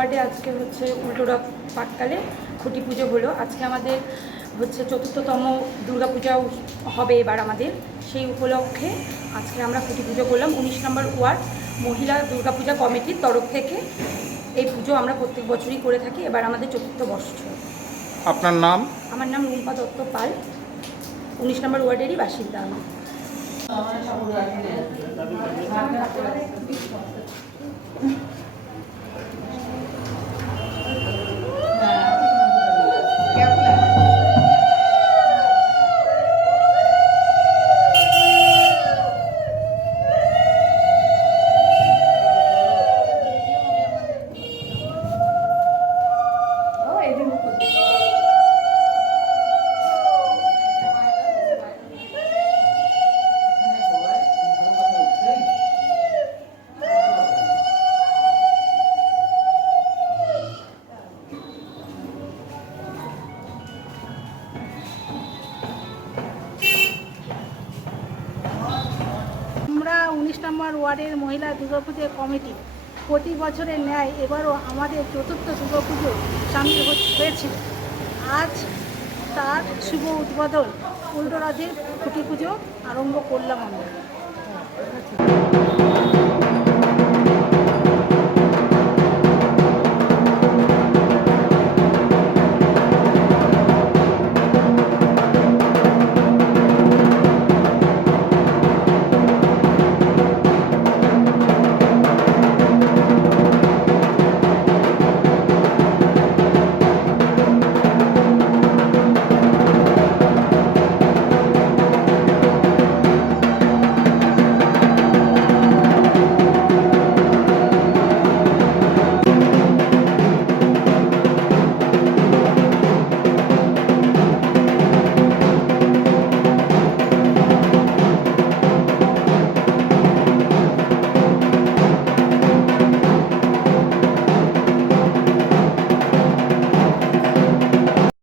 ওয়ার্ডে আজকে হচ্ছে উল্টোরথ পাটকালে খুঁটি পুজো হলো। আজকে আমাদের হচ্ছে ৪র্থতম দুর্গাপূজা হবে এবার আমাদের, সেই উপলক্ষে আজকে আমরা খুঁটি পুজো করলাম। ১৯ নম্বর ওয়ার্ড মহিলা দুর্গাপূজা কমিটির তরফ থেকে এই পুজো আমরা প্রত্যেক বছরই করে থাকি। এবার আমাদের ৪র্থ বর্ষ। আপনার নাম? আমার নাম রুম্পা দত্ত পাল, ১৯ নম্বর ওয়ার্ডেরই বাসিন্দা আমি। আমরা ১৯ নম্বর ওয়ার্ডের মহিলা দুর্গাপুজো কমিটি প্রতি বছরের ন্যায় এবারও আমাদের ৪র্থ দুর্গাপুজো সামিল হয়েছিল। আজ তার শুভ উদ্বোধন উল্টোরথের খুঁটি পুজো আরম্ভ করলাম আমরা।